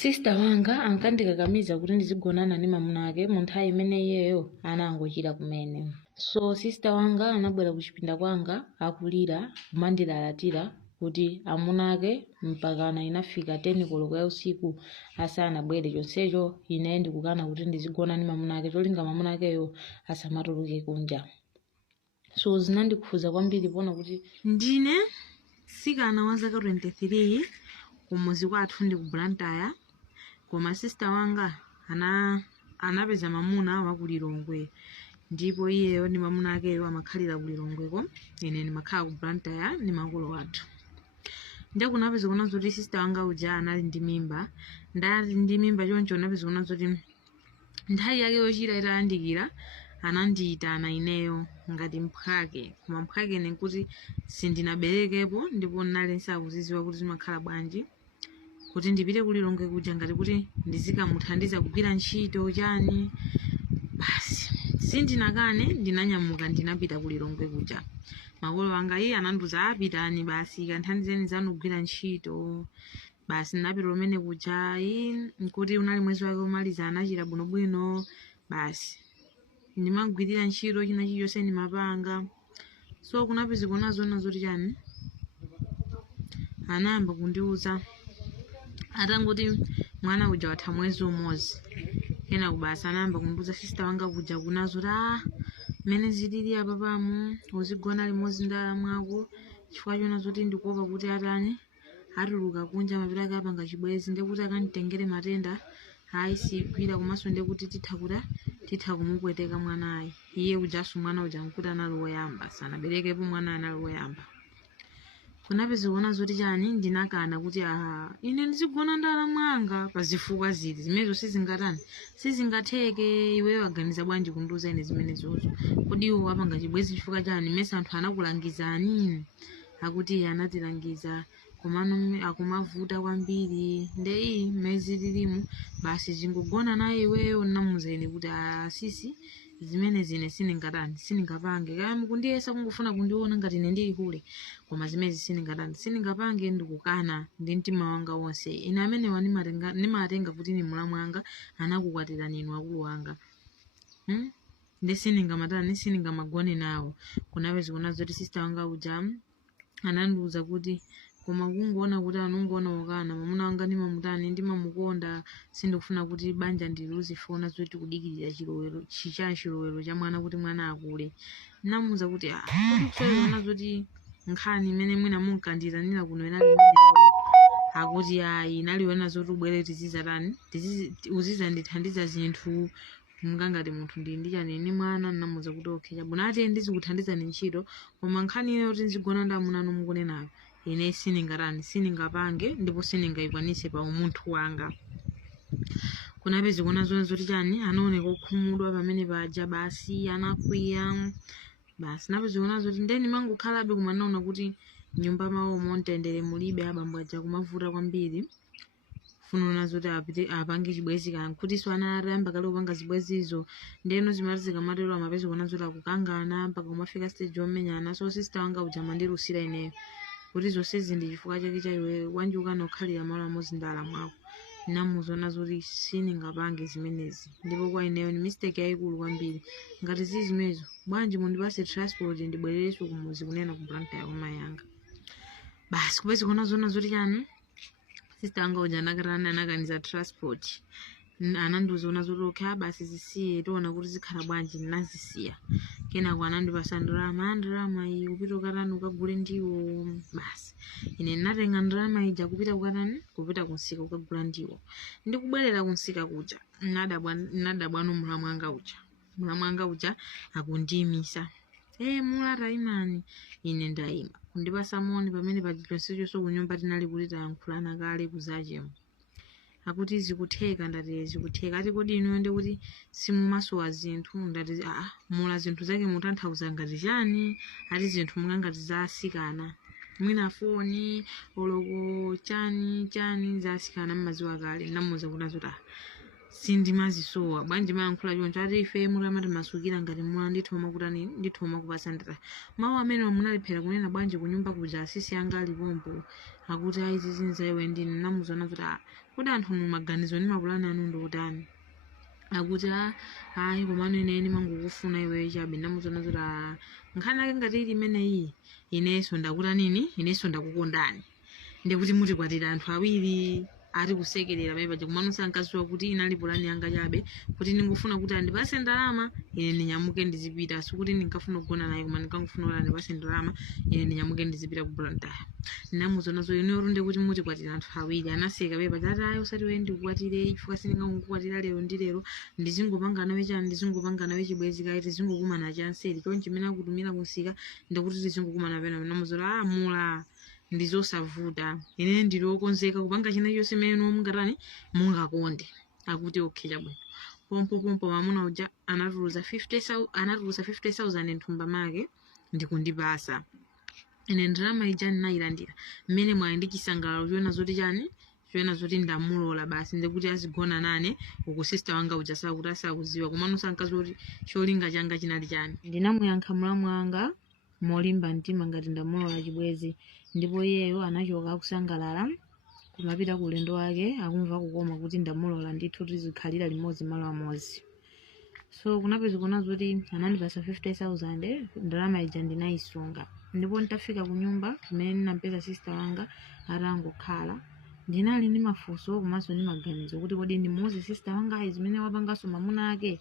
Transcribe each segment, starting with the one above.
Sister wanga ankandikakamiza kuti ndizigonana ndi mamuna ake mu nthawi imene iyeyo anangochira kumene. So sister wanga anabwera ku chipinda kwanga akulira kumandilalatira kuti amuna ake mpakana inafika 10 koloko ya usiku asanabwere. Chonsecho ine ndikukana kuti ndizigona ndi mamuna ake cholinga mamuna akeyo asamatuluke kunja. So zinandikhuza kwambiri pona kuti ndine sikana wa zaka 23 kumuzi kwathu ndi ku Blantyre, koma sister wanga anapeza mamuna wa ku Lilongwe, ndipo iyeyo ndi mamuna akeyo amakhalira ku Lilongweko, ine ndimakhala ku Blantyre ndi makolo athu. Ndakunapeza kuona zoti sister wanga uja anali ndi mimba, ndali ndi mimba choncho napeza kuona zoti nthawi yake yochira itayandikira anandiyitana ineyo ngati mphwake, koma mphwake nekuti sindinaberekepo ndipo nali nsakuziziwa kuti zimakhala bwanji, kuti ndipite ku Lilongwe kuja ngati kuti ndizikamuthandiza kugwira ntchito chani. Basi sindinakane, ndinanyamuka ndinapita ku Lilongwe kuja. Makolo anga iye anandiuza apitani basi kanthandizeni zanu kugwira ntchito. Basi ndinapita kumene kuja nkuti unali mwezi wake womaliza anachira bwinobwino. Basi ndimagwirira ntchito china chilichonse ndimapanga. So kunapeza kuona zona zoti chani anayamba kundiuza atangoti mwana uja watha mwezi umodzi. Kena kubasa anayamba kundiuza sister wanga kuja kunazo mene zilili apa pamo uzigona limodzi ndala mwako, chifukwa chona zoti ndikuopa kuti atani atuluka kunja mapira ake apanga chibwezi ndekuti akanditengere matenda sigwira, komanso ndekuti titha kumupweteka mwanayi. Iye ujaso mwana uja nkuti anali woyamba, sanaberekepo mwana anali woyamba. Kunapeza kuona zoti chani ndinakana kuti ine ndizigona ndala mwanga pa zifukwa zili zimenezo sizingatheke. Iweyo aganiza bwanji kundiuza ine zimenezozo? Kodi iwo apanga chibwezi chifukwa chani? Mese anthu anakulangizani? Akuti anatilangiza komano akumavuta kwambiri ndei mezi lilimu. Basi zingogona naye iweyo namuza ine kuti sisi zimene zine siningapange. Kaya mukundiyesa kungofuna kundiona ngati ine ndili kule, koma zimezi siningapange. Ndikukana ndi mtima wanga wonse. Ine amene nimatenga kuti ni mulamu wanga anakukwatira ninu akulu wanga. Ndi siningamagone nawo. Kunapeza kuona zoti sister wanga uja anandiuza kuti koma kungoona kuti anongoona wakana mamuna wanga ndimamukonda, sindikufuna kuti banja ndiluzifuna zoti kudikirira chilowero cha mwana kuti mwana akule. Namuza kuti kuona zoti nkhani imene mwina munkandiranira kuno inali akuti inaliona zoti ubwere uzizandithandiza zinthu ngangati munthu ndi chaneni mwana. Namuza kuti okay chabunati ndizikuthandiza ni ntchito, koma nkhani ine kuti nzigona ndamuna nomukone nayo ine siningapange ndipo siningayikwanise pa umunthu wanga. Kunapeza kuona zoti chani anaoneka okhumudwa pamene paja, basi anakwiya. Basi napeza kuona zoti ndeni mangokhalabe koma naona kuti nyumba mawo montendere mulibe, abambo aja kumavuta kwambiri. Funona zoti apange chibwezi kana kuti so anaramba kale kupanga zibwezizo ndeno zimati zikamatero amapeza kuona zoti akukangana mpaka kumafika stage yomenyana. So sister wanga uja mandirusira ineyo kuti zonsezi ndi chifukwa chake cha iwe wanji ukanokhalira malo amodzi ndala mwako. Namuzona zoti siningapange zimenezi, ndipo kwa ineyo ni mistake yayikulu kwambiri. Ngati zimenezo bwanji mundipase transport ndibwerereso kumuzi kunena ku Blantyre kwa mai anga. Basi kupeza kuona zona zoti chani sister wanga uja anakaniza transport. Anandiuza una zoti okay basi zisiye tiona kuti zikhala bwanji. Ndinazisiya. Kenako anandipasa ndalama iyi kupita ukatani ukagule ndiwo. Basi ine ndinatenga ndalama ija kupita kupita kunsika ukagula ndiwo. Ndikubwerera kunsika kuja nadabwano mulamu wanga uja akundiyimisa. Mulata imani. Ine ndayima kundipasa moni pamene pachilonsecho so kunyumba tinali kuti tayankhulana kale kuzachemo. Akuti zikutheka ndati zikutheka. Ati kodi ino ndi kuti simumasowa zinthu? Ndati mula zinthu zake mutanthauza ngati chani? Ati zinthu mungangati zasikana mwina foni oloko chani zasikana mmaziwa kale. Namuza kuna zoti sindimazisowa bwanji mayankhula choncho. Ati ife mutamati masukira ngati mwana ndithoma kupasa ndata mawu amene munaliphera kunena bwanji kunyumba kuja asisi anga ali pompo akuti aizi zinzaiwe ndini namuzona kuti kodi anthu mumaganizo ni mapulani anu ndikutani akuti hayi komano ineni mangokufuna iwe chabe ndamuzona kuti nkhani ake ngati ili imeneyi inenso ndakuta nini inenso ndakukondani ndikuti muti kwatira anthu awiri ari kusekerera baiba kumano sankaziwa kuti inali pulani yanga chabe kuti ndingofuna kuti andipase ndalama ine ndinyamuke ndizipita sikuti ndinkafuna kugona naye koma ndinkangofuna kuti andipase ndalama ine ndinyamuke ndizipita ku Blantyre ndamuzona zo ine runde kuti muti kwatira anthu awiri anaseka baiba tata ayo usati we ndikukwatire chifukwa sindingakukwatira lero ndi lero ndizingopangana wechani ndizingopangana wechibwezi kaiti zingokumana chanseri chonchi chimene akutumira kusika ndikuti tizingokumana pena ndamuzona mula ndizosavuta ine ndilokonzeka kupanga china chonse mene mungatani mungakonde akuti okay chabwino pompo mamuna uja anatuluza 50,000 nthumba make ndikundipasa ine ndalama ija ndinayilandira mmene mwayi ndi chisangalalo choona zoti chani choona zoti ndamulola basi ndikuti azigona nane uku sister wanga uja sakuti asakuziwa komano sankazi kuti cholinga changa chinali chani ndinamuyankha mlamu wanga molimba mtima ngati ndamulola chibwezi ndipo iyeyo anachoka kusangalala kumapita ku ulendo wake akumva kukoma kuti ndamulola ndithu tizikhalira limodzi malo amodzi so kunapezekana zoti anandipasa 50,000 ndalama ija ndinayisunga ndipo nditafika ku nyumba kumene ndinampeza sister wanga atangokhala ndinali ndi mafunso komanso ndi maganizo kuti kodi ndimuuze sister wanga ayi zimene wapanganso mamuna ake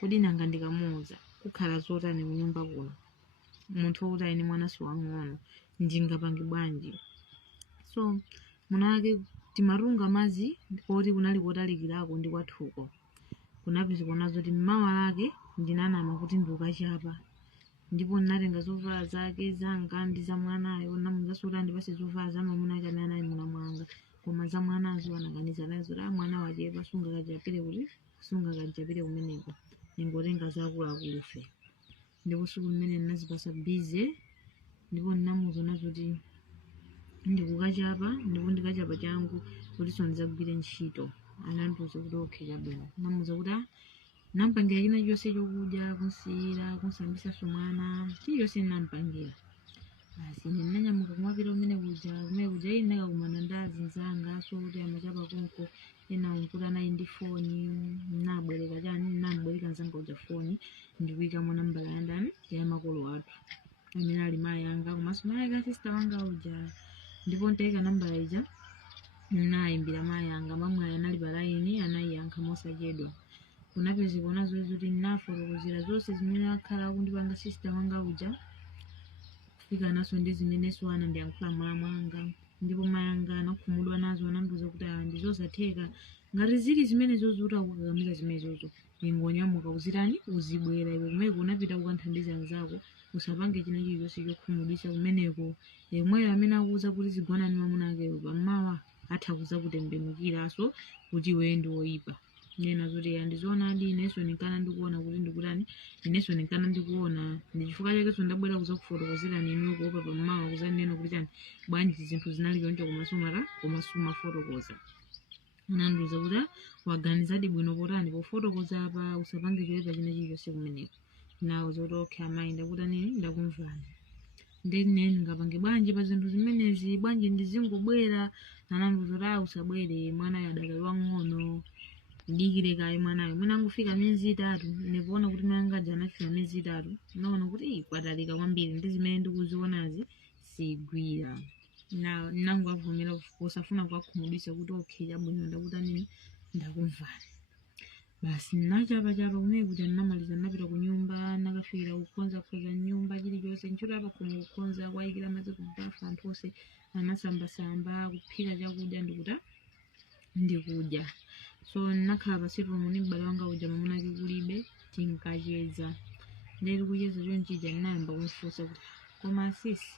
kodi nanga ndikamuuza kukhala zotani ku nyumba kuno munthu wokuti ayi ni mwananso wang'ono ndingapange bwanji so munake timarunga mazi poti kunali kotalikirako ndi kwathuko kunapezekana zoti mmawa lake ndinanama kuti ndikachapa ndipo ndinatenga zovala zake zanga ndi za mwanayo namuzasoti andipase zovala za mamuna ake amene anali muna mwanga koma za mwanazo anaganiza nazo kuti mwana wachepa sungakachapire kuti sungakachapire kumeneko ningotenga zakuluakulu fe ndipo siku limene ndinazipasa bize ndipo ndinamuzona zoti ndikukachapa ndipo ndikachapa changu kuti sondizagwire ntchito anandiuza kuti okay chabwino namuza kuti nampangira china chonse chokudya kunsiyira kunsambitsanso mwana chiyonse ndinampangira basi ine ndinanyamuka kumapita kumene kuja ine ndakakumana ndi azinzanga so kuti amachapa konko ena unkuti anali ndi foni nabwereka chani nambwereka nzanga uja foni ndikuyikamo nambala ya ndani ya makolo athu amene ali mayi anga komanso mayi aka sister wanga uja ndipo nditayika nambala ija nayimbira mayi anga mamwe anali palaini anayiyankha mosachedwa kunapezekana zoti ndinafotokozera zonse zimene akhala akundipanga sister wanga uja kufika naso ndi zimenenso anandiyankhula mlamu wanga ndipo mayi anga anakhumudwa nazo anandiuza kuti ndizosatheka ngati zili zimene zozuta akukakamiza zimenezozo ingonyamuka uzitani uzibwera iwe kumene kunapita kukanthandiza anzako usapange china chilichonse chokhumudwitsa kumeneko yemweyo amene akuuza kuti zigwana ndi mamuna akeyo pammawa atha kuza kutembenukiraso kuti iwe ndi woyipa nena zoti andizoonadi inenso ndinkana ndikuona kuti ndikutani inenso ndinkana ndikuona ndi chifukwa chakenso ndabwera kuza kufotokozerani inuyo kuopa pammawa kuzanena kuti chani bwanji zinthu zinali choncho koma sumafotokoza anandiuza kuti waganizadi bwino potani pofotokoza apa usapange choyipa china chilichonse kumeneko nawo zoti okay amayi ndakuti nini ndakumvani ndineni ngapange bwanji pa zinthu zimenezi bwanji ndizingobwera anandiuza kuti usabwere mwanayo adakali wang'ono ndikire kayi mwanayo mwina angufika miyezi 3 ndikuona kuti mangaja anafika miyezi 3 naona kuti kwatalika kwambiri ndi zimene ndikuzionazi sigwira nangu avumira usafuna kwakhumudwitsa kuti okay chabwino ndakuti nini ndakumvani basi nachapa kumene kuti ndinamaliza ndinapita ku nyumba nakafikira kukonza nyumba chilichonse ntchito apa koma kukonza kwayikira madzi kubafa anthu onse anasambasamba kuphika chakudya ndikudya so nakhala pasipo muni m'bale wanga uja mamuna ake kulibe tinkacheza ndili kucheza chonchija ndinayamba kumfunsa kuti koma asisi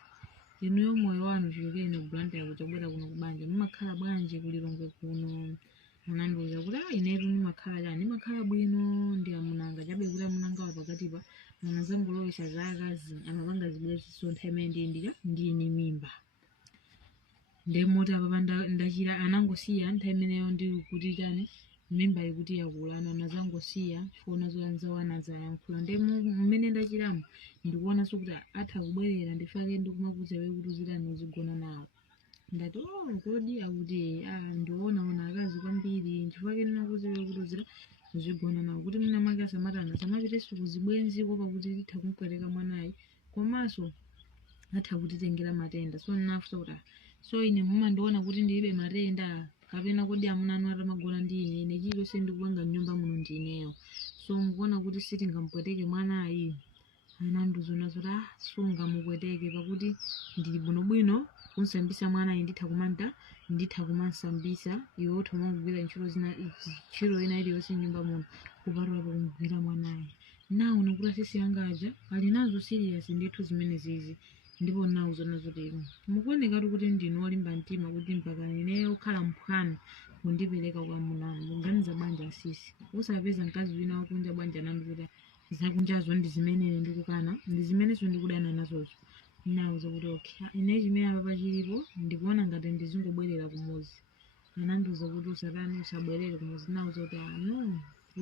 inuyo moyo wanu chilekeni ku Blantyre kuchabwera kuno kubanja mumakhala bwanji kulilongwe kuno anandiuza kuti inetu ndimakhala bwino ndi amunanga chabe kuti amunanga wapakatipa anazangolowesa zakazi amapanga zibwezi sontha imene ndini mimba ndemoti apa ndachira anangosiya nthawi imeneyo ndili kuti chani mimba ikuti yakula anazangosiya chifukwa zoyanzawo anazayankhula mmene ndachiramo ndikuonanso kuti atha kubwerera ndifake ndikumakuza iwe kuti uzitani uzigona nawo ndati kodi akuti ndionaona akazi kwambiri chifukwa kenena kutozera zigona nawo kuti muna make asamatana samapiteso kuzibwenziko pakuti litha kumkwereka mwanayi komanso atha kutitengera matenda so nafusa kuti so ine mumandiona kuti ndilibe matenda kapena kodi amuna anu atamagona ndi ine chilichonse ndikupanga mnyumba muno ndineyo so mukuona kuti sitingamupweteke mwanayi ananduzona zoti sungamupweteke pakuti ndili bwinobwino kunsambisa mwanayi nditha kumansambisa iwe otha umagwira ntchito ina iliyonse mnyumba muno kupatulapo kumugwira mwanayi nawo nakuti asisi anga aja ali nazo serious ndithu zimene zizi ndipo nawuzona zoti mukuonekatu kuti ndinu olimba mtima kuti mpaka ineyo kukhala mphwanu kundipereka kwa munanu muganiza banja asisi usapeza mkazi wina wakunja banja nanu kuti zakunjazo ndi zimene ndikukana ndi zimenezo ndikudana nazozo nawuza kuti okay ine chimene apa chilipo ndikuona ngati ndizingobwerera kumuzi anandiuza kuti usatani usabwerere kumuzi nawuza kuti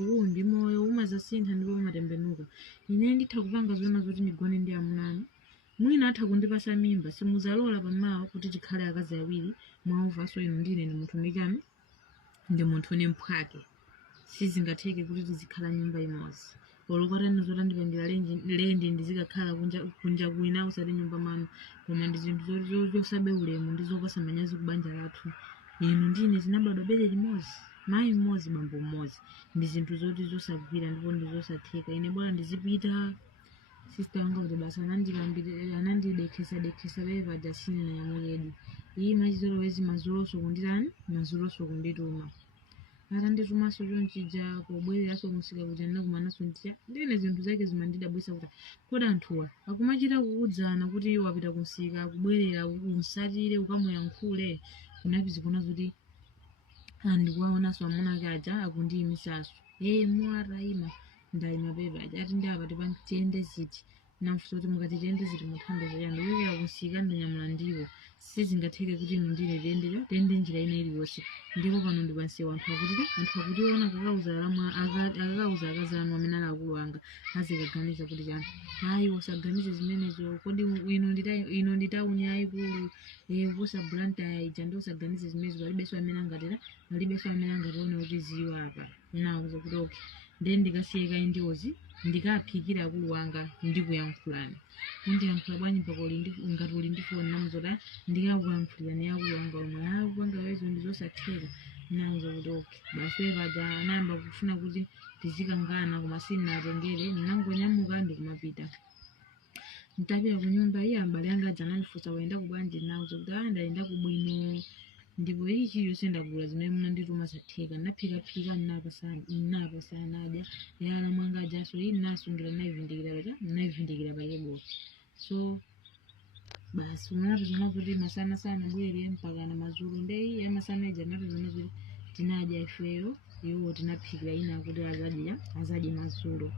uwu ndi moyo umazasintha ndipo umatembenuka ine nditha kupanga zona zoti ndigone ndi amunanu mwina atha kundipasa mimba simuzalola pamawa kuti tikhale akazi awiri mwaova so ino ndine ndi munthu ndikani ndi munthu ne mphwake sizingatheke kuti tizikhala nyumba imodzi olokotani zoti ndipangira lendi ndizikakhala kunja kwina usati nyumba manu koma ndi zinthu zosabe ulemu ndizopasa manyazi kubanja lathu inu ndine tinabadwa bere limodzi mayi mmodzi bambo mmodzi ndi zinthu zoti zosagwira ndipo ndizosatheka ine bwana ndizipita sister wanga kuti basa anandidekesa beva jasini na yamuledi iyi machizolowezi mazuloso kundirani mazuloso kundituma atanditumaso chonchija pobwereraso musika kuti andinakumanaso ndine zinthu zake zimandidabwisa kuti kodi anthuwa akumachita kukudzana kuti wapita kunsika kubwerera unsatire ukamuyankhule kunapizikona kuti ndikuwaonaso amuna ake aja akundiyimisaso mwatayima ndayima beba aja ati ndapa tipangitiyende ziti namfusa kuti mukati tiyende ziti muthandizo yanu ndikukera kunsika ndanyamula ndiwo sizingatheke kuti inu ndine tiyende njira ina iliyonse ndipo pano ndipansiwa anthu akuti ona akakauza akazi anu amene ali akulu anga azikaganiza kuti chani hayi usaganize zimenezo kodi ino nditawuni yayikulu vusa blanta ija ndi usaganize zimenezo palibenso amene angationa kuti ziwa apa nawuza kuti okay then ndikasiyeka indiwozi ndikaphikira akulu wanga ndikuyankhulani ndiyankhula bwanyi mpaka ngati uli ndi foni namuzota ndikakuyankhulira ni akulu wanga omwe akupanga wezo ndizosatheka nawuza kuti okay basi paja anayamba kufuna kuti tizikangana koma sininatengere ndinangonyamuka ndikumapita ntapita kunyumba iye ambale anga aja anandifunsa wayenda kubwanji nawuza kuti ndayenda kubwino ndipo ichi yonse ndagula zimene munandituma zatheka naphikaphika nnapasana adya yana mwanga ajaso iyi nasungira naivindikira payeboti so basi unapizona kuti masana sana bwere mpaka na mazulu ndeyi masana ija napizona kuti tinadya ifeyo iwo tinaphikira ina kuti azadye mazulu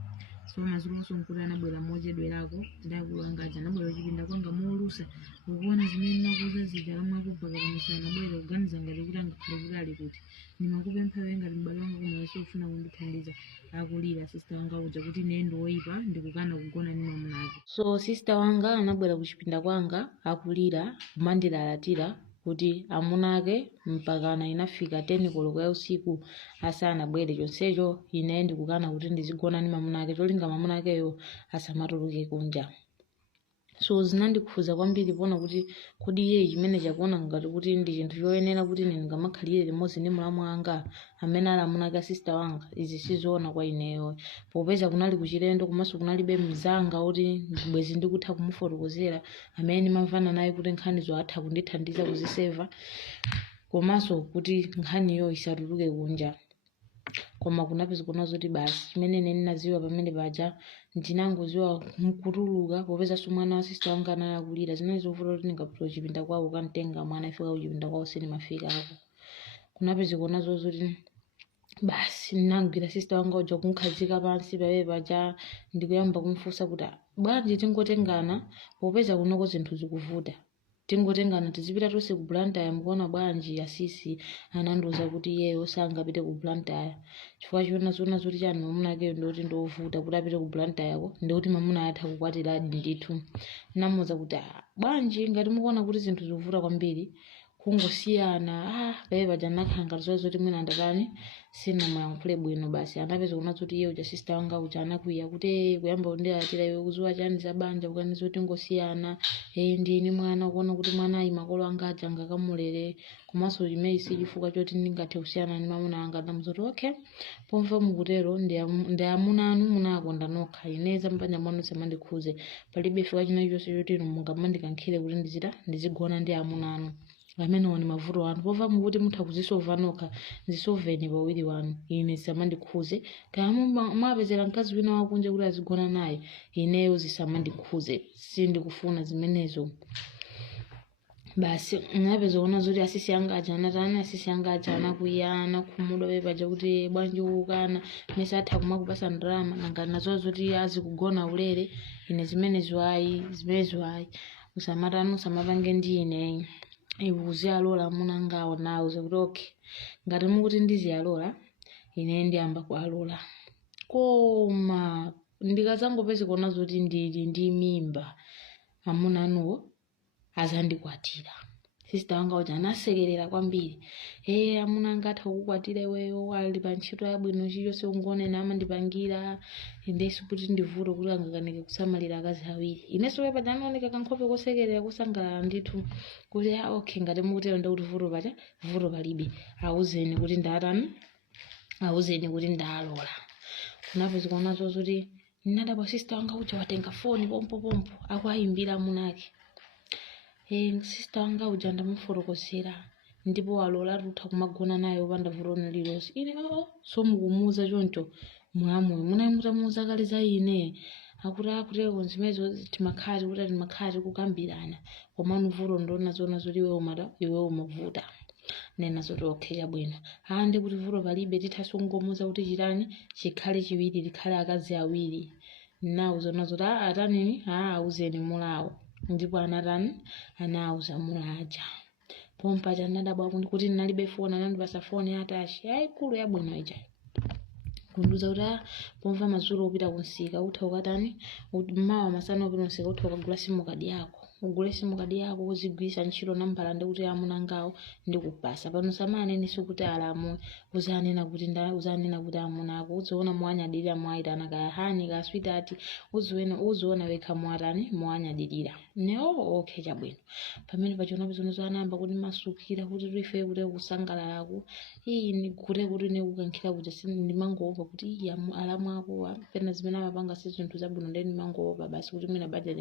so mazulu onse nkuti anabwera mochedwerako ndakulanga aja anabwera kuchipinda kwanga molusa ukuona zimene nakuza zija lamwe akubhaka pamisana bwera kuganiza ngati kuti angakhale kuti ali kuti ndimakupempha ngati m'bale wanga kumayeso ufuna kundithandiza akulira sister wanga uja kuti ine ndiwoyipa ndikukana kugona ndi mwamuna ake so sister wanga anabwera kuchipinda kwanga akulira kumandilalatira kuti amuna ake mpakana inafika 10 koloko ya usiku asanabwere chonsecho ine ndikukana kuti ndizigona ndi mamuna ake cholinga mamuna akeyo asamatuluke kunja so zinandikhuza kwambiri pona kuti kodi iye chimene chakuona ngati kuti ndi chinthu choyenera kuti ine ndingamakhalire limodzi ndi mlamu anga amene ali amuna ake sister wanga izi sizoona kwa ineyo popeza kunali kuchilendo komanso kunalibe mzanga kuti bwezi ndikutha kumufotokozera amene ndimamvana naye kuti nkhanizo atha kundithandiza kuziseva komanso kuti nkhaniyo isatuluke kunja koma kunapeza kuna zoti basi chimene ndinaziwa pamene paja ndinangoziwa mkutuluka popeza mwana wa sister wanga anakulira zinali zovuta kuti ndingapita kuchipinda kwawo kantenga mwana ifika kuchipinda kwawo sinimafika apo kunapeza kuna zoti basi ndinagwira sister wanga uja kunkhazika pansi pamene paja ndikuyamba kumfunsa kuti bwanji tingotengana popeza kunoko zinthu zikuvuta tingotengana tizipita tonse ku Blantyre mukuona bwanji asisi anandiuza kuti iyeyo sangapite ku Blantyre chifukwa chiona zoti chani mamuna akeyo ndoti ndovuta kuti apite ku Blantyre ko ndikuti mamuna atha kukwatiradi ndithu namuza kuti bwanji ngati mukuona kuti zinthu zikuvuta kwambiri kungosiyana pamene paja nakhala zoti mwina ndatani sinamuyankhule bwino basi anapeza kuona kuti iye uja sister wanga uja anakwiya kuti kuyamba kundilatira iwe kuzuwa chani za banja kukaniza kuti ngosiyana ndini mwana kuona kuti mwanayi makolo anga aja angakamulere komanso chimene sichifukwa choti ndingathe kusiyana ndi mamuna anga ndamuzoti okay pomva mukutero ndi amuna anu munakonda nokha ineza mpanja mwanu samandikhuze palibe chifukwa china chonse choti inu mungamandikankhire kuti ndizigona ndi amuna anu amenewo ni mavuto anu pomva mukuti mutha kuzisolva nokha zisoveni pawiri wanu ine zisamandikhuze kaya mwapezera mkazi wina wakunja kuti azigona naye ineyo zisamandikhuze sindikufuna zimenezo basi napeza kuona zoti asisi anga aja anatani asisi anga aja anakuyana khumuda pamene paja kuti bwanji ukana mese atha kumakupasa ndalama nanga nazo zoti azikugona ulere ine zimenezo ayi usamapange ndi ine uziyalola amuna ngawo nawo zakuti okay ngati mukuti ndiziyalola ine ndiyamba kualola koma ndikazangopeza kuona zoti ndili ndi mimba amuna anuwo azandikwatira sister wanga uja anasekerera kwambiri amuna anga atha kukwatira iweyo ali pa ntchito yabwino chiyonse ungonena amandipangira indeso kuti ndivuto kuti angakanike kusamalira akazi awiri inenso pamene paja anaoneka kankhope kosekerera kusangalala ndithu kuti okay ngati mukutero ndakuti vuto palibe awuzeni kuti ndalola kunapeza kuonazo zoti ndinadabwa sister wanga uja watenga foni pompo akuayimbira amunake sister wanga uja ndamufotokozera ndipo walola tutha kumagona naye opanda vuto lililonse ine so mukumuuza choncho mwamoyo mutamuuza kale za ine akutero zimenezo timakhati kukambirana komano vuto ndona zoti iwe umavuta nena zoti okay chabwino ndi kuti vuto palibe tithaso kungomuuza kuti chitani chikhale chiwiri likhale akazi awiri nawo zona zoti atanini awuzeni mulawo ndipo anauza mulaja pompaja ndadabwa kuti ndinalibe foni anandipasa foni atashi yayikulu yabwino ija kunduza kuti pomva madzulo upita kunsika utha ukatani mawa masana upita kunsika utha ukagula simu kadi yako ugule simu kadi yako uzigwisa ntchito nambala ndikuti amuna ngawo ndikupasa pano samanenso kuti alamu uzanena kuti amuna ako uziona mwanyadilira mwayitana kaya hani ka sweetheart uziona wekha mwanyadilira neo okay chabwino pamene pachiona pizonezo anayamba kuti masukira kuti ife kuti kusangalalako ni kuti nekukankhira kuti ndimangoopa kuti alamu ako pena zimene amapanga si zinthu zabwino ndeni ndimangoopa basi kuti mwina banja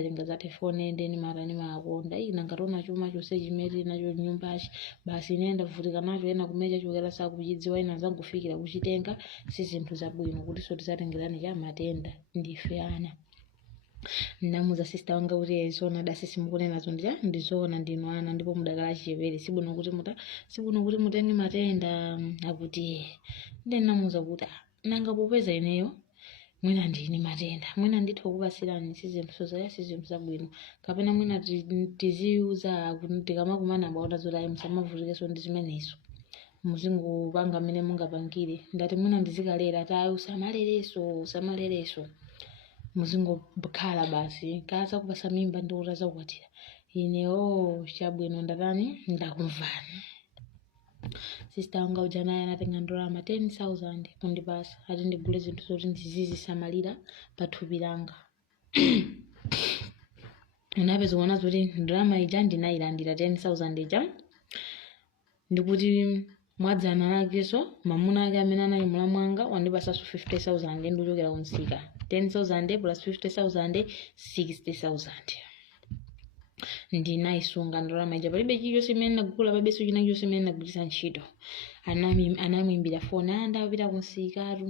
lingazathe fone ndeni marani makonda nangationa chuma chose chimene nacho nyumbachi basi nenda vutika nacho ena kumecha chokera sakuchidziwa ina zangofikira kuchitenga si zinthu zabwino kuti so tizatengerani cha matenda ndife ana ndamuza sister wanga kuti yezona dasisi mukunenazo ndizona ndinu ana ndipo mudakala chipere sibwino kuti mutenge matenda akuti ndenamuza kuti nanga popeza ineyo mwina ndini matenda mwina ndithu kupasirani sizinthu zabwino kapena mwina tiziuza tikamakumana baona zolayi musamavutikenso ndi zimenezo muzingopanga amene mungapangire ndati mwina ndizikalera tayi usamalereso muzingokhala basi kaza kupasa mimba ndi utaza kukwatira ine chabwino ndakumvani sister wanga uja naye anatenga ndalama 10,000 kundipasa ati ndigule zinthu zoti ndizizisamalira pathupi langa unapeza kuona zoti ndalama ija ndinayilandira 10,000 ija ndikuti mwadzana lakeso mamuna ake amene anayimula mwanga wandipasaso 50,000 ndikuchokera kunsika 10,000 plus 50,000 60,000 ndinayisunga ndalama ija palibe chilichonse imene ndagula palibenso china chilichonse imene ndagwiritsa ntchito anamimbira foni ndapita kunsikatu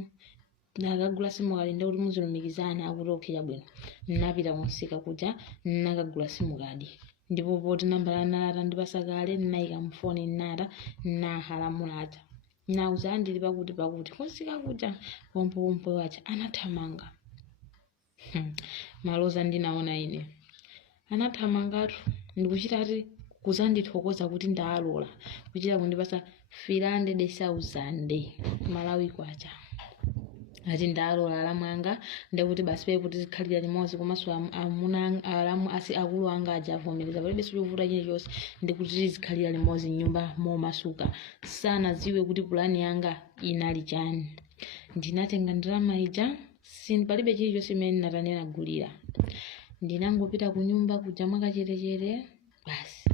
ndakagula simu kadi ndikuti muzilumikizana akuti okay chabwino ndinapita kunsika kuja ndinakagula simu kadi ndipo poti nambala nalata ndipasa kale ndinayika mfoni nahalamulaja nauza ndili pakuti kunsika kuja pompo wacha anathamanga maloza ndinaona ine anathamangatu ndikuchitati kuzandithokoza kuti ndalola kuchita kundipasa 300,000 Malawi kwacha ati ndalola alamu anga ndikuti basi pepo tizikhalira limodzi komanso amuna alamu akulu anga aja avomereza palibe chovuta chilichonse ndikuti tizikhalira limodzi m'nyumba momasuka. Sanadziwe kuti pulani yanga inali chani. Ndinatenga ndalama ija palibe chilichonse chimene ndinatanena gulira. Ndinangopita ku nyumba kuja mwakachetechere basi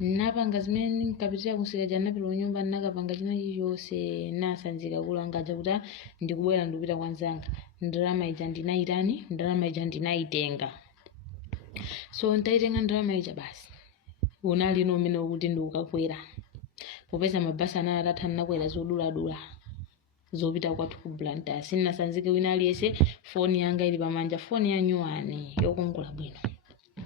napanga zimene nkapitira kusika napita ku nyumba nakapanga china chilichonse nasanzika akulu anga aja kuti ndikubwera ndikupita kwa nzanga. Ndalama ija ndinayitani, ndalama ija ndinayitenga. So ndayitenga ndalama ija basi unali umene ukuti ndikukakwera popeza mabasi anali atatha nakwera zoduladula zopita kwathu ku Blantyre. Sinasanzike wina aliyense, foni yanga ili pamanja, foni ya nyuwani yokongola bwino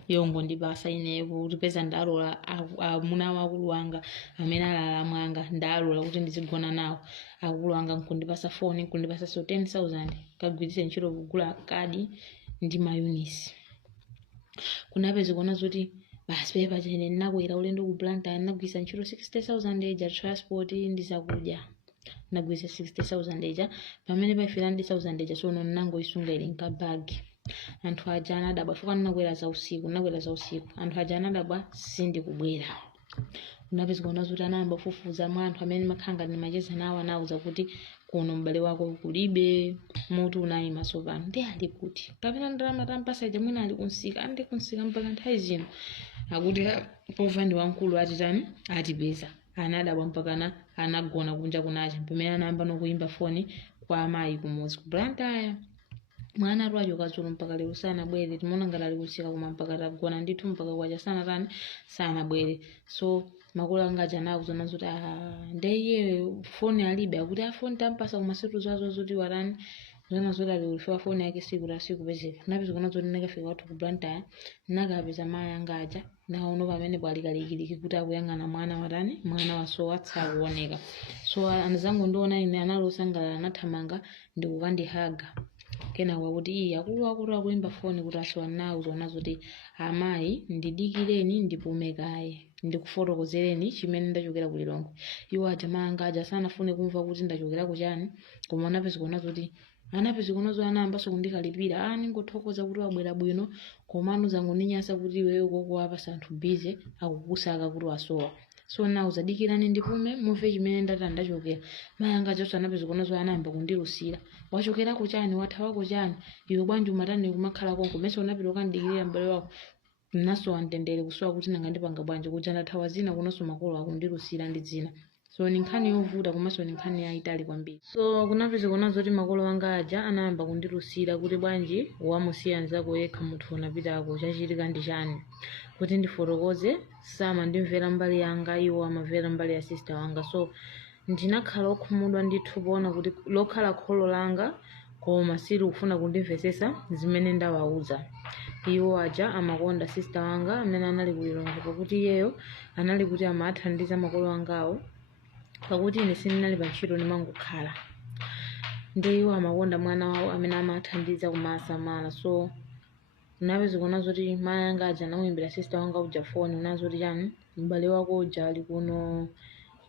yongondipasa ineyo kuti peza ndalola amuna wakulu wanga amene ali alamu anga ndalola kuti ndizigona nawo. Akulu anga nkundipasa foni, nkundipasa so 10,000 kagwiritse ntchito kugula kadi ndi mayunisi. Kunapeza kuona zoti basi pepa chene ndinakwera ulendo ku Blantyre ndinagwiritsa ntchito 60,000 eja transport ndi zakudya. Ndagwiritsa 60,000 eja pamene paifira 100,000 eja sono ndinangoyisunga ili nkabagi. Anthu aja anadabwa chifukwa ndinakwera za usiku. Anthu aja anadabwa sindikubwera. Kunapeza kuona zoti anayamba kufufuza mwa anthu amene makhanga ndimacheza nawo anawuza kuti kuno m'bale wako kulibe, mutu unayima sopano ndi ali kuti kapena ndalama tampasa ija mwina ali kunsika andi kunsika mpaka nthawi zino akuti pova ndi wamkulu atitani atipeza. Anadabwa mpaka anagona kunja kunacha pamene anayamba nokuyimba foni kwa amayi kumuzi ku Blantyre. Mwana atwacho kadzulo mpaka lero sanabwere. Timaona ngati ali kunsika koma mpaka tagona ndithu mpaka kwacha sanabwere. So makolo anga aja anawuzana zoti ndeye foni alibe akuti foni tampasa kumasitu zazo zoti warani zona zoti ali ulifika foni yake siku la siku pezeka. Napeza kuona zoti ndakafika kwathu ku Blantyre nakapeza mayi anga aja naono pamene bwalikalikiliki kuti akuyang'ana mwana watani mwana waso atsakuoneka. So anzangu ndiona ine analosangalala anathamanga ndikukandihaga kena wakuti iyi akulu akuimba foni kuti asowa nawo zona zoti amayi ndidikireni ndipume kaye ndikufotokozereni chimene ndachokera ku Lilongwe. Iwo aja anga aja sanafune kumva kuti ndachokera kuchani koma anapeza kuona zoti anayambanso kundikalipira ningothokoza kuti wabwera bwino koma anuzangu ndinyasa kuti iweyo koko apasa anthu bize akukusaka kuti wasowa. So now zadikirani ndipume muve chimene ndachokera. Mayi anga aja anapeza kuona zoti anayamba kundilusira wachokera kuchani wathawa kuchani iwe bwanji umatani kumakhala konko mese unapita ukandikirira m'bale wako. Naso antendere kusowa kuti nanga ndipanga bwanji kuja ndathawa zina kunonso makolo akundilusira ndi dzina. So ni nkhani yovuta komanso ni nkhani yayitali kwambiri. So kunapeza kuona zoti makolo anga aja anayamba kundilusira kuti bwanji wamusiya nzako yekha munthu unapitako chachitika ndi chani kuti ndifotokoze. Samandimvera mbali yanga, iwo amamvera mbali ya sister wanga. So ndinakhala okhumudwa ndithu poona kuti lokhala kholo langa koma sili kufuna kundimvesesa zimene ndawauza. Iwo aja amakonda sister wanga amene anali ku Lilongwe pakuti iyeyo anali kuti amathandiza makolo angawo pakuti ine sindinali pa ntchito ndimangokhala. Ndi iwo amakonda mwana wawo amene amathandiza kumasamala. So napeza kuona zoti mayi anga aja anamuyimbira sister wanga uja foni unazoti chani m'bale wako uja ali kuno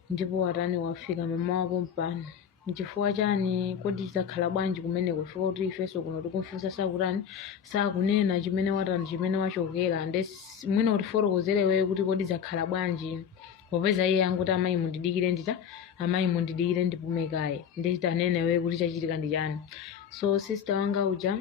ndipo watani wafika mama wako mpano nchifukwa chani kodi zakhala bwanji kumeneko chifukwa kuti ifenso kuno tikumfunsa sakutani sakunena chimene watani chimene wachokera nde mwina utifotokozere wewe kuti kodi zakhala bwanji popeza iye anguti amayi mundidikire ndipume kaye ndeti anene wewe kuti chachitika ndi chani. So sister wanga uja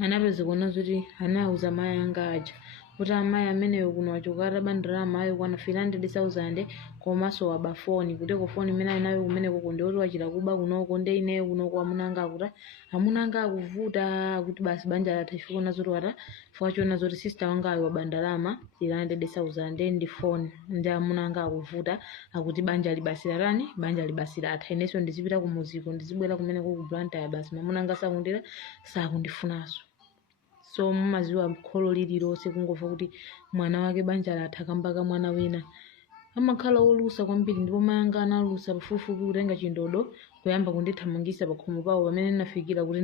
anapeza kuona zoti anawuza mayi anga aja kuti amayi ameneyo kuno wachokera bandalama ayo kwanafira 100,000 komanso waba foni kuteko foni imene ali nayo kumeneko kundi oti wachita kuba kunoko nde ineyo kunoko amunanga akuti amunanga akuvuta kuti basi banja latha chifukwa zoti wata chifukwa chiona zoti sister wanga ayo wabandalama 100,000 ndi foni ndi amunanga akuvuta akuti banja libasira rani banja libasira atha ineso ndizipita kumuziko ndizibwera kumeneko ku Blantyre basi mamunanga sakundira sakundifunaso. So mumaziwa kholo lililonse kungomva kuti mwana wake banja latha kambaka mwana wina amakhala olusa kwambiri ndipo mayi anga analusa pafupifupi kutenga chindodo kuyamba kundithamangisa pa khomo pawo pamene ndinafikira kuti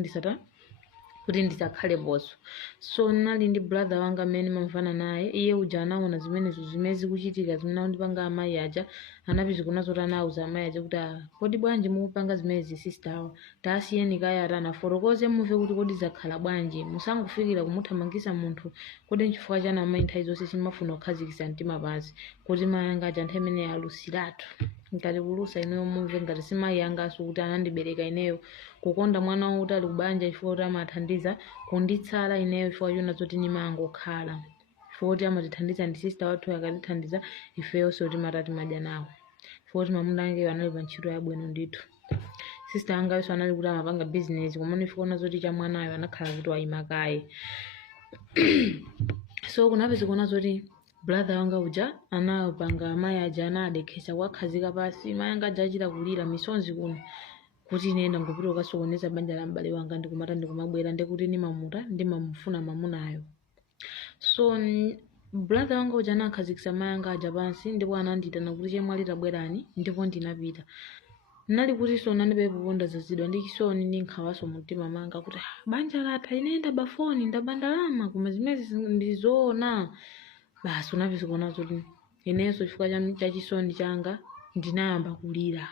kuti ndisakhale boso. So nali ndi brother wanga amene mamvana naye, iye uja anaona zimenezo zimene zikuchitika zimene akundipanga amayi aja, anapita kunazo tanauza amayi aja kuti kodi bwanji mukupanga zimenezi sister awa, tasiyeni kaya atana fotokoze muve kuti kodi zakhala bwanji, musangofikira kumuthamangisa munthu. Kodi nchifukwa chani amayi nthawi zonse simafuna kukhazikitsa mtima pansi kuti mayi anga aja nthawi imene alusiratu, ngati kulusa ineyo mumve ngati si mayi angaso kuti anandibereka ineyo, kukonda mwana wawo kuti ali kubanja chifukwa kuti amathandiza kunditsala ineyo chifukwa chona zoti nimangokhala, chifukwa kuti amatithandiza ndi sister wathu akatithandiza ifeyonso timatati madya nawo, chifukwa kuti mamuna angeyo anali pa ntchito yabwino ndithu. Sister angayonso anali kuti amapanga business komano ifikuona zoti cha mwanayo anakhala kuti wayima kaye. So kunapeza kuona zoti brother wanga uja anapanga amayi aja anadekhetsa kuwakhazika pasi, mayi anga aja achita kulira misonzi kuno kuti inenda ngopita kukasokoneza banja la m'bale wanga ndikumata ndikumabwera ndikuti nimamuta ndimamufuna mamunayo. So brother wanga uja anakhazikitsa mayi anga aja pansi ndipo anandiyitana kuti chemwali tabwerani, ndipo ndinapita. Nali kuti so nandipepo ndazazidwa ndi chisoni ndi nkhawaso mumtima mwanga kuti banja latha ine ndabafoni ndabandalama koma zimezi ndizoona. Basi unapeza kuona zoti inenso chifukwa cha chisoni changa ndinayamba kulira.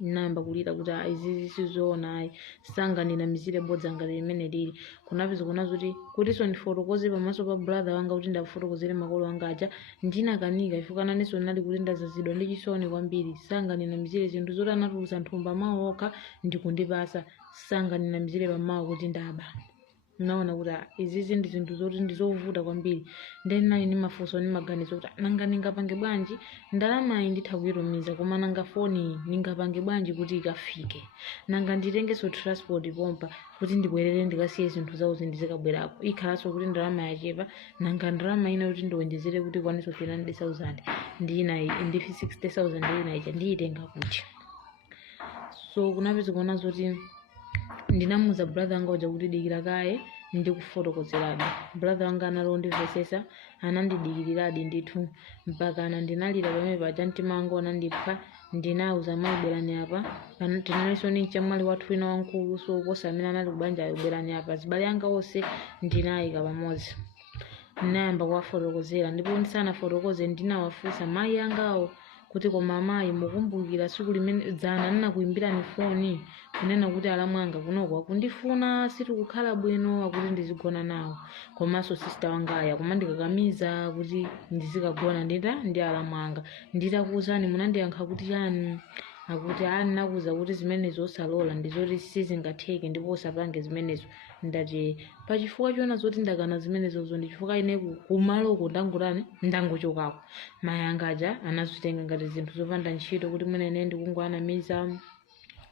Ndinayamba kulira kuti izi sizoona ayi sanga ndinamizire bodza ngati limene lili. Kunapeza kuona zoti kutiso ndifotokoze pamaso pa brother wanga kuti ndafotokozere makolo anga aja ndinakanika chifukwa nanenso nali kuti ndazazidwa ndi chisoni kwambiri, sanga ndinamizire zinthu zoti anatulutsa nthumba mawu okha ndikundipasa, sanga ndinamizire pamawu kuti ndaba. Naona kuti izizi ndi zinthu zoti ndizovuta kwambiri. Then nali ndi mafunso ndi maganizo kuti nanga ningapange bwanji ndalamayi nditha kuyitumiza koma nanga foni ningapange bwanji kuti ikafike, nanga nditengeso transport pompa kuti ndibwerere ndikasiye zinthu zawo zindizikabwerako, ikhalanso kuti ndalama yachepa, nanga ndalama ina kuti ndiwonjezere kuti kwaniso 300,000 ndi inayi ndi 60,000 ndi inayi ndiyitenga kuti. So kunapeza kuona zoti ndinamuza brother wanga uja kuti dikira kaye ndikufotokozeradi. Brother wanga analondivesesa anandidikiradi ndithu mpaka ndinalira pamene paja mtima wanga unandipha. Ndinauza mayi bwerani apa, tinalinso ndi mchamwali wathu wina wankulu so posa amene anali kubanja bwerani apa, zibale anga onse ndinayika pamodzi. Ndinayamba kuwafotokozera ndipo ndisanafotokoze ndinawafunsa mayi angawo kuti koma amayi mukumbukira tsiku limene dzana ndinakuyimbirani foni kunena kuti alamwanga kunoko akundifuna sitikukhala bwino akuti ndizigona nawo, komanso sister wangaya kumandikakamiza kuti ndizikagona ndi alamwanga. Nditakuwuzani munandiyankha kuti chani, akuti nakuza kuti zimenezo osalola ndizoti sizingatheke ndipo osapange zimenezo. Ndati pachifukwa chona zoti ndakana zimenezozo ndi chifukwa ine kumaloko ndangutani ndangochokako. Mayi anga aja anazitenga ngati zinthu zopanda ntchito kuti mwina ine ndikungoanamiza.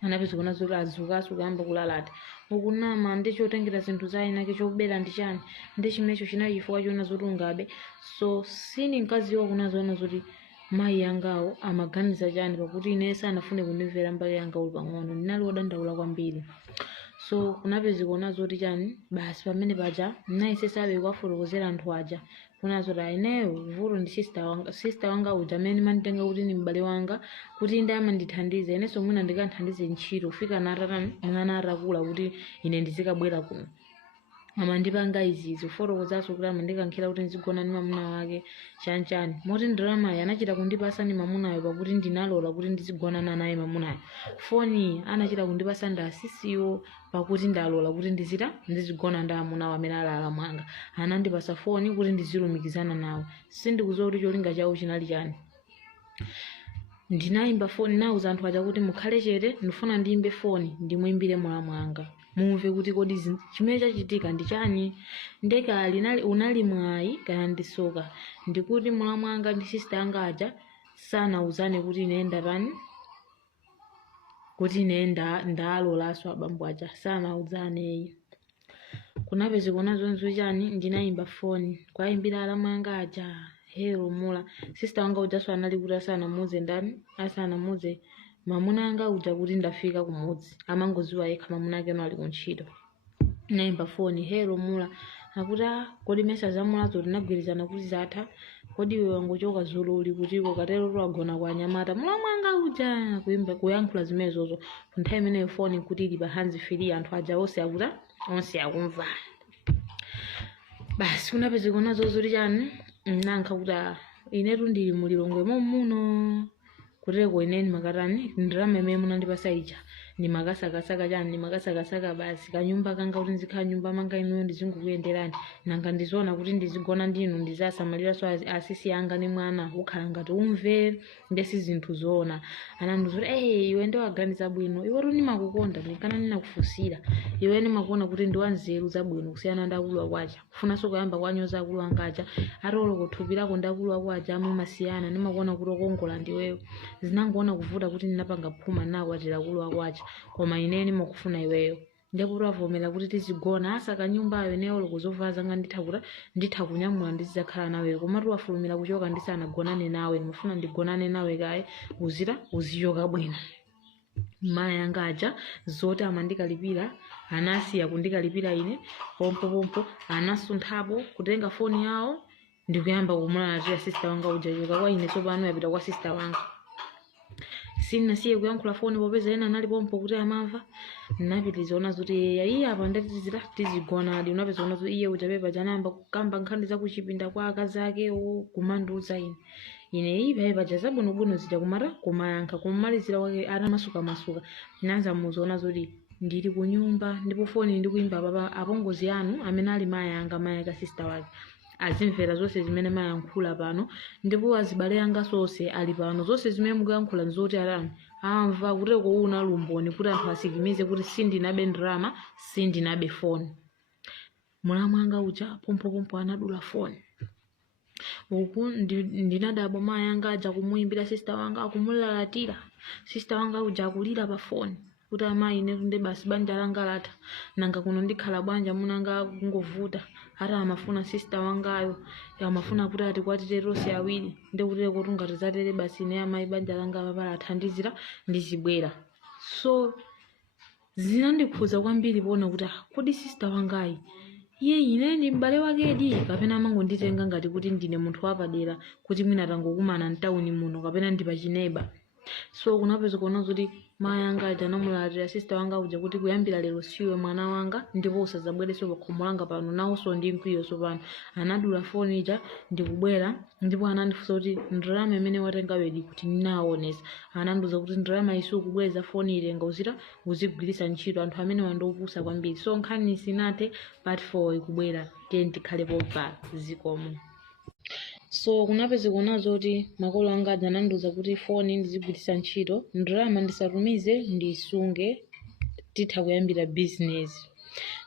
Anapeza kuona zoti azukaso kuyamba kulalata ukunama ndi chotengera zinthu za inake chobera ndi chani ndi chimenecho chinali chifukwa chona zoti ungabe. So sini mkaziwa kuna zoona zoti mayi angawo amaganiza chani pakuti ine sanafune kundimvera mbali yanga uli pang'ono, ndinali wodandaula kwambiri. So kunapeza kuona zoti chani basi pamene paja nayisesabe kuwafotokozera anthu aja kuna zoti ineyo vuto ndi sister wanga uja amene manditenga kuti ni m'bale wanga kuti ndi amandithandiza inenso mwina ndikanthandize ntchito kufika natatani mwana atakula kuti ine ndizikabwera kuno. Amandipanga izizo fotokozaso kuti amandikankhira kuti ndizigona ndi mamuna wake chanchani moti ndalamayi anachita kundipasa ni mamunayo pakuti ndinalola kuti ndizigona naye mamunayo. Foni anachita kundipasa ndi asisiyo pakuti ndalola kuti ndizigona ndi amunawo amene ali alamwanga. Anandipasa foni kuti ndizilumikizana nawo, sindikudziwa kuti cholinga chawo chinali chani. Ndinayimba foni nauza anthu aja kuti mukhale chete ndifuna ndiyimbe foni ndimuyimbire mwalamwanga mumve kuti kodi chimene chachitika ndi chani. Ndeka unali mwayi kana ndisoka ndikuti mwalamwanga ndi sister anga aja sanauzane kuti inenda tani kuti inenda ndalolanso abambo aja sanauzane. Kunapeza kuona zonzo chani ndinayimba foni kwayimbira alamwanga aja hero mula. Sister wanga ujaso anali kuti asanamuze ndani asanamuze mamuna anga uja kuti ndafika kumudzi amangoziwa yekha mamuna ake ali kuntchito. Nayimba foni hero mula akuti kodi mesa zamulazo tinagwirizana kuti zatha kodi iwe wangochoka zululi kutiko katero twagona kwa anyamata mlamwanga uja kuimba kuyankhula zimenezozo nthawi imeneyo foni kuti ili pa hands free anthu aja onse akumva. Basi kunapezeka nazo zoti chani nankha kuti inetu ndili mulilongwe muno kuteko ineni makatani ndalama imene munandipasa ija ni makasakasaka chani ni makasakasaka basi kanyumba kanga kuti nzikhala nyumba manga inuyo ndizingokuyenderani nanga ndizoona kuti ndizigona ndinu ndizasamalira so asisi anga ni mwana ukhala ngati umve ndesi zinthu zoona anandizoti iwe ndiwaganiza bwino iwe tuni makukonda ndikana ninakufunsira iwe ni makuona kuti ndiwanzeru zabwino kusiyana ndakulwa kwacha kufunanso kuyamba kwanyoza akulu angacha atolo kuthupirako ndakulwa kwacha amwe masiyana nimakuona kuti okongola ndiweyo zinangoona kuvuta kuti ndinapanga phuma nako atira kulwa kwacha koma ineni makufuna iweyo ndipo twavomera kuti tizigona asaka nyumbayo neolo kuzovala zanga nditha kunyamula ndizakhala nawe koma tiwafulumira kuchoka ndisanagonane nawe mufuna ndigonane nawe kaye uzichoka bwino. Mayi anga aja zoti amandikalipira anasiya kundikalipira ine pompo anasunthapo kutenga foni yawo ndikuyamba kumulatira sister wanga uja choka kwa ine tsopano yapita kwa sister wanga. Sinasiye kuyankhula foni popeza ena anali pompo kuti amamva napitiriza ona zoti iye apa ndatizira tizigona unapeza ona zoti iye uchapepa chanamba kukamba nkhani za kuchipinda kwa akazi ake kumandiuza ine ipepa chazabwinobwino zija kumata kumayankha kumalizira wake atamasuka naza muzoona zoti ndili kunyumba ndipo foni ndikuimba apongozi anu amene ali mayi anga mayi aka sister wake azimvera zonse zimene mayankhula pano ndipo azibale anga sonse ali pano zonse zimene mukuyankhula nzoti arani amva kuteko una lumboni kuti anthu asikimize kuti sindinabe ndrama sindinabe foni. Mulamu anga uja pompo anadula foni uku ndinadabwa mayi anga aja kumuimbira sister wanga akumulalatira sister wanga uja akulira pa foni kuti amayi ine tunde basi banja langa latha nanga kuno ndikhala banja munanga kungovuta ati amafuna sister wangayo amafuna kuti atikwatire tonse awiri ndikutero kuti ngatizatere basi ine amayi banja langa papalathandizira ndizibwera. So zinandikhuza kwambiri kuona kuti kodi sister wangayi iye ine ndi m'bale wakedi kapena amangonditenga ngati kuti ndine munthu wapadera kuti mwina tangokumana mtawuni muno kapena ndi pachineba. So kunapeza kuona kuti mayi anga aja anamulatira sister wanga uja kuti kuyambira lero siwe mwana wanga ndipo usazabwereso pa khomo langa pano nawonso ndi mkwiyo sopano anadula foni ija ndikubwera ndipo anandifunsa kuti ndalama imene watengayo idi kuti ndinaonesa anandiuza kuti ndalama isu kubweza foni ilenga uzigwiritsa ntchito anthu amene wandopusa kwambiri. So nkhani sinathe part 4 ikubwera tiye ndikhalepo pa zikomo. So kunapeza kuona zoti makolo anga aja anandiuza kuti foni ndizigwiritsa ntchito ndalama ndisatumize ndisunge titha kuyambira business.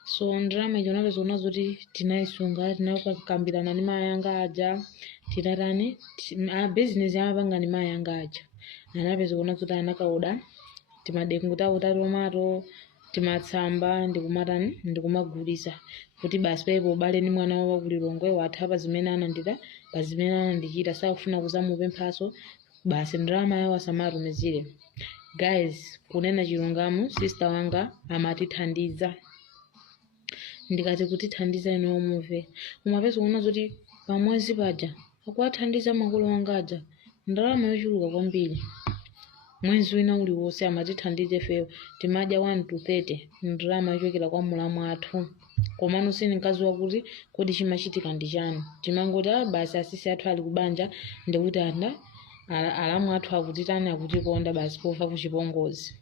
So ndalama ija unapeza kuona zoti tinayisunga tinakambirana ndi mayi anga aja tinatani business amapanga ndi mayi anga aja anapeza kuona zoti anakaoda timadengu tawo ta tomato timatsamba ndikumagulisa kuti basi pepo ubale ni mwana wawo kulilongwe watha pa zimene anandita pa zimene anandichita sakufuna kuzamupemphaso basi ndalama yawo asamatumizire. Guys, kunena chilungamo sister wanga amatithandiza ndikati kutithandiza ino muve umapeza kuona zoti pamwezi paja akuwathandiza makolo anga aja ndalama yochuluka kwambiri. Mwezi wina uliwonse amatithandize feyo timadya 1 to 30 ndalama yochokera kwa mulamu athu komano sindinkaziwa kuti kodi chimachitika ndi chani timangoti basi asisi athu ali kubanja ndikuti alamu athu akutitani akutikonda basi pofa kuchipongozi.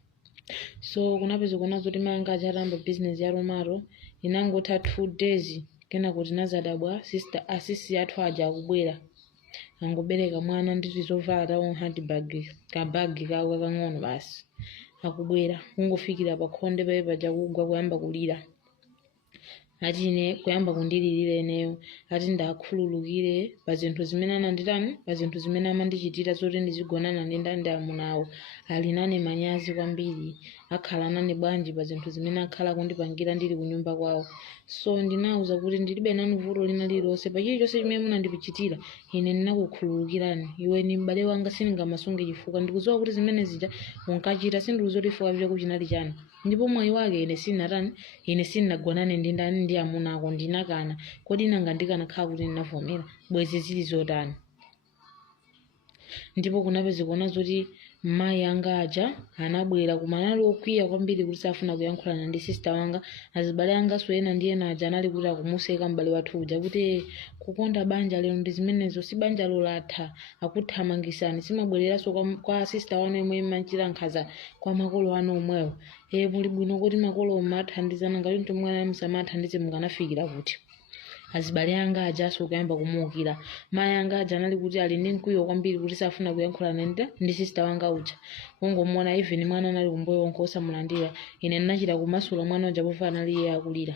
So kunapeza kuona zoti mayi anga achatamba business ya tomato inangotha 2 days kenako tinazadabwa asisi athu aja akubwera angobereka mwana ndi zovala tawo handbag kabagi kawe kang'ono basi akubwera kungofikira pa khonde paye paja kugwa kuyamba kulira ati ine kuyamba kundilirira eneyo ati ndakhululukire pa zinthu zimene ananditani pa zinthu zimene amandichitira zoti ndizigonana ndi ndandi amunawo ali nane manyazi kwambiri akhala nane bwanji pa zinthu zimene akhala kundipangira ndili kunyumba kwawo. So ndinauza kuti ndilibe nanu vuto lina lililonse pa chilichonse chimene munandipichitira ine ndinakukhululukirani iwe ni m'bale wanga sindingamasunge chifukwa ndikudziwa kuti zimene zija unkachita sindikudziwa chifukwa chako chinali chani ndipo mwayi wake ine sindinagonane ndi ndani ndi amuna ako ndinakana kodi nanga ndikanakhala kuti ndinavomera bwezi zili zotani. ndipo kunapezekana zoti mayi anga aja anabwera koma anali okwiya kwambiri kuti safuna kuyankhulana ndi sister wanga. Azibale angaso ena ndi ena aja anali kuti akumuseka m'bale wathu uja kuti kukonda banja lero ndi zimenezo, si banja lolatha, akuthamangisani, simabwereranso kwa sister wanu yemwe machira nkhaza kwa makolo anu omwewo. Muli bwino kuti makolo mathandizana, ngati mtu mwana musamathandize mukanafikira kuti. Azibale anga ajaso kuyamba kumuukira. Mayi anga aja anali kuti ali ndi mkwiyo kwambiri kuti safuna kuyankhulana ndi sister wanga uja. Kungomuona even mwana anali kumbuyo wonke osamulandira. Ine ndinachita kumasula mwana uja pofuna anali iye akulira.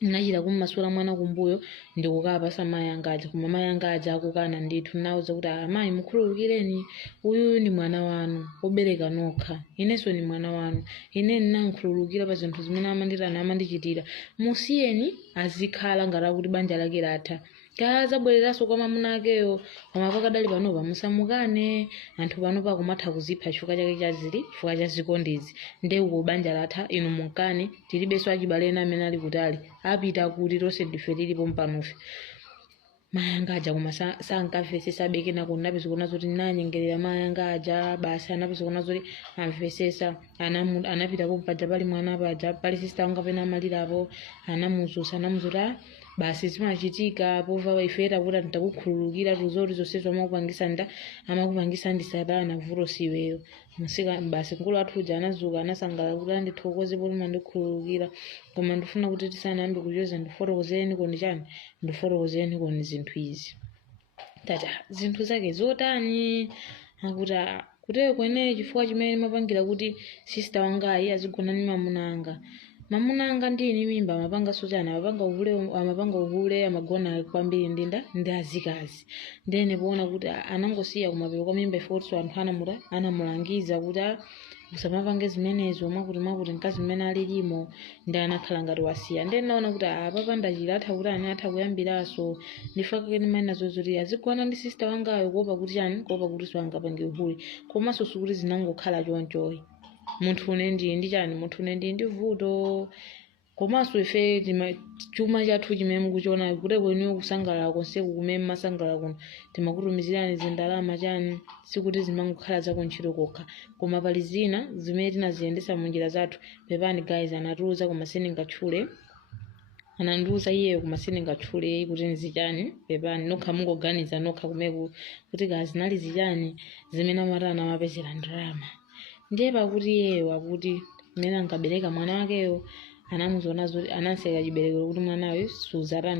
Ndinachita kummasula mwana kumbuyo ndikukapasa mayi anga aja, koma mayi anga aja akukana ndithu. Ndinawuza kuti mayi mukhululukireni, uyu ndi mwana wanu obereka nokha, inenso ni mwana wanu, ine ndinamkhululukira pa zinthu zimene amanditana amandichitira, musiyeni azikhala ngati kuti banja lake latha. Kazabwereranso kwa mwamuna akeyo, koma pakadali panopa musamukane. Anthu panopa akumatha kuzipha chifukwa chake chazili, chifukwa cha zikondezi. Ndeuko banja latha, inu mukane, tilibenso achibale ena amene ali kutali, apita kuti tonse ndife tilipo mpanofe. Mayi anga aja koma sankamvesesa bekena kuti napezekana zoti nanyengerera mayi anga aja, basi anapezekana zoti amvesesa. Anapitapo paja pali mwana paja, pali sister wanga pena amalirapo, anamuzusa anamuzuta. Basi zimachitika pova ifera kuti nditakukhululukira tuzoti zonsezo amakupangisa ndisatana vuto siweyo. Musika basi mkulu wathu uja anazuka anasangala kuti andithokoze poti mandikhululukira, koma ndifuna kuti tisanayambe kuchoza ndifotokozeni koni chani, ndifotokozeni koni zinthu izi. Tata zinthu zake zotani akuti kutero kweneyo chifukwa chimene mapangira kuti sister wangayi azigona ndi mwamuna anga. Mwamuna anga ndini mimba amapanga sochana, amapanga uhule amagona kwambiri ndi azikazi. Ndene poona kuti anangosiya kumapero kwa mimba ifotso anthu anamulangiza kuti usamapange zimenezo mwakuti mkazi mmene alilimo ndi anakhala ngati wasiya. Ndene naona kuti papanda chira atha kuti atha kuyambiraso ndifakeni mainazo zoti azigona ndi sister wangayo kuopa kuti chani, kuopa kuti siwangapange uhule. Komanso sikuti zinangokhala chonchoyi. Munthu unendi ndi chani, munthu unendi ndi vuto. Komanso ife chuma chathu chimene mukuchiona kuti kweniyo kusangalala konseku kumene masangalala kuno timakutumizirani zindalama chani, sikuti zimangokhala zako ntchito kokha. Koma pali zina zimene tinaziyendesa munjira zathu. Pepani guys anatiuza koma sindingatchule, anandiuza iyeyo koma sindingatchule kuti nzichani. Pepani nokha mungoganiza nokha kumeku kuti kazi nali zichani zimene amatana amapezera ndalama. Ndiye pakuti iyeyo akuti mmene ankabereka mwana wakeyo anamuzoona zoti ananseka chiberekero kuti mwanayo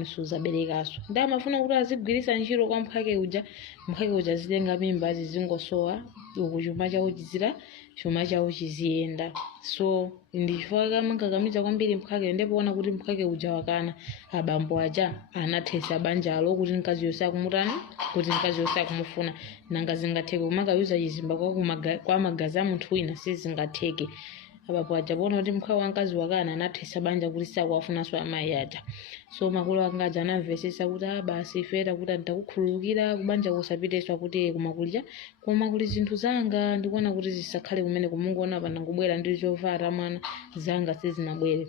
suzaberekaso. Ndi amafuna kuti azigwirisa ntchito kwa mphake uja zitenga mimba zizingosowa uku chuma chawo chizira chuma chawo chiziyenda. So ndi chifukwa kamakakamiza kwambiri mphake. Ndipo ona kuti mphake uja wakana abambo aja anathesa banjalo kuti mkazi yonse akumutani, kuti mkazi yonse akumufuna. Nanga zingatheke kumakayuza chizimba kwa magazi a munthu wina sizingatheke. Abapo aja bona kuti mkhawa wankazi wakana anathesa banja kuti sakuwafunanso amayi aja. So makolo anga aja anamvesesa kuti basi ifera kuti nditakukhululukira kubanja kusapiteswa kuti kumakulira, koma kuli zinthu zanga ndikuona kuti zisakhale kumene kumungoona pana ngubwera ndi chovala mwana zanga sizinabwere.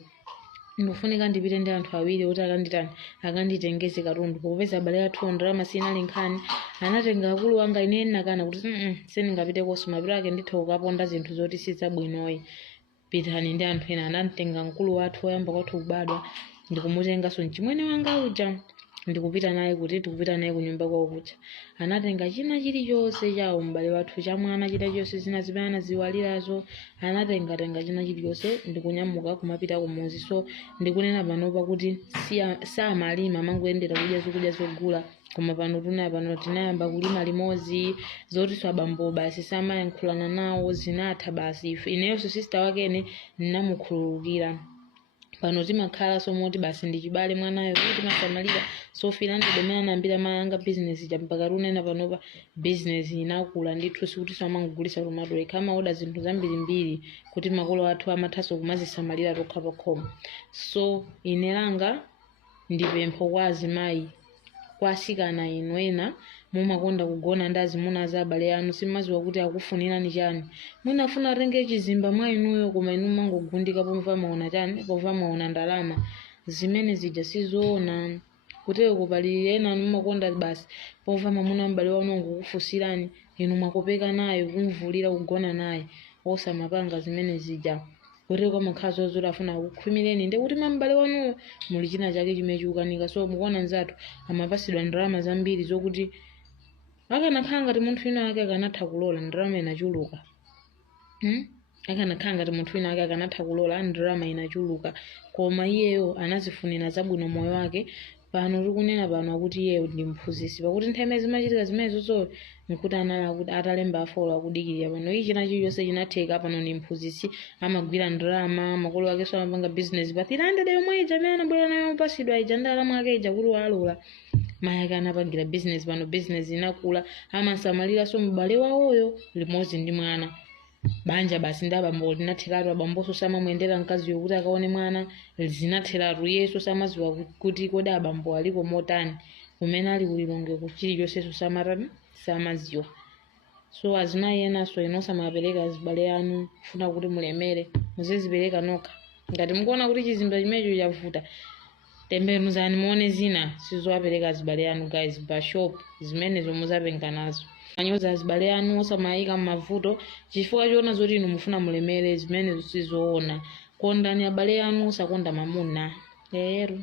Ndikufunika ndipite ndi anthu awiri kuti akanditengeze katundu. Popeza abale athu ndalama sinali nkhani, anatenga akulu wanga ine nakana kuti sindingapite koso mapiro ake ndithe kukaponda zinthu zoti sizabwinoyi. Pitani ndi anthu ena. Anatenga mkulu wathu oyamba kwathu kubadwa ndikumutenganso mchimwene wanga uja ndikupita naye kuti tikupita naye kunyumba kwawo kuja. Anatenga china chilichonse chawo m'bale wathu cha mwana china chonse zina zimene anaziwalirazo anatenga china chilichonse ndikunyamuka kumapita kumuzi. So ndikunena panopa kuti samalima amangoyendera kudya zokudya zogula, koma pano tinayamba kulima limodzi zotiso abambo basi samayankhulana nawo zinatha. Basi ineyonso sister wakene nnamukhululukira. Pano timakhala somoti basi ndichibale mwanayo kuti timasamalira. So fila ndi domena anambira mayanga business ja mpaka runena panopa business inakula ndithu sikuti samangogulisa tomato kama oda zinthu zambirimbiri kuti makolo athu amathaso kumazisamalira tokha pakhoma. So inelanga ndipempho kwa azimayi kwasikana inu ena mumakonda kugona ndi azimuna za abale anu, simaziwa kuti akufunirani chani. Mwinafuna atenge chizimba mwa inuyo koma inu mangogundika pomva maona chani, pomva maona ndalama. Zimene zija sizoona. Kutero pali ena mumakonda basi pomva mamuna mbale wanu ngokufusirani inu mwakopeka naye kumvulira kugona naye osamapanga zimene zija kuti kwa makhazi ozoti afuna kukhwimireni ndi kuti m'bale wanuyo muli china chake chimene chikukanika. So mukuona nzathu amapasidwa ndalama zambiri zokuti akanakhala ngati munthu wina ake akanatha kulola ndalama inachuluka. Akanakhala ngati munthu wina ake akanatha kulola ndalama inachuluka, koma iyeyo anazifunira zabwino moyo wake. Pano tikunena pano akuti iyeyo ndi mphunzitsi, pakuti nthawi zimachitika zimenezo nkuti anali akuti atalemba afola akudikirira pano ichi china chilichonse chinatheka. Pano ndi mphunzitsi amagwira ndalama, makolo ake so amapanga business pa 300 yomwe ija amene anabwera nayo pasidwa ija ndalama ake ija kuti walola. Mayi ake anapangira business, pano business inakula, amasamalira so m'bale wawoyo limodzi ndi mwana. Banja basi ndi abambo linatheratu, abamboso samamuyendera mkaziyo kuti akaone mwana zinatheratu. Yesu samaziwa kuti kodi abambo aliko motani, kumene ali kulilonge chilichonse samarani samaziwa. So azimayi enaso inosamaapereka azibale anu, funa kuti mulemere muzizipereka nokha. Ngati mukuona kuti chizimba chimenecho chavuta, tembenuzani muone zina sizowapereka azibale anu guys, bashop zimenezo muzapenga nazo. Anyoza azibale anu osamayika m'mavuto chifukwa choona zoti inu mufuna mulemere, zimenezo sizoona. Kondani abale anu, osakonda mamuna. Lero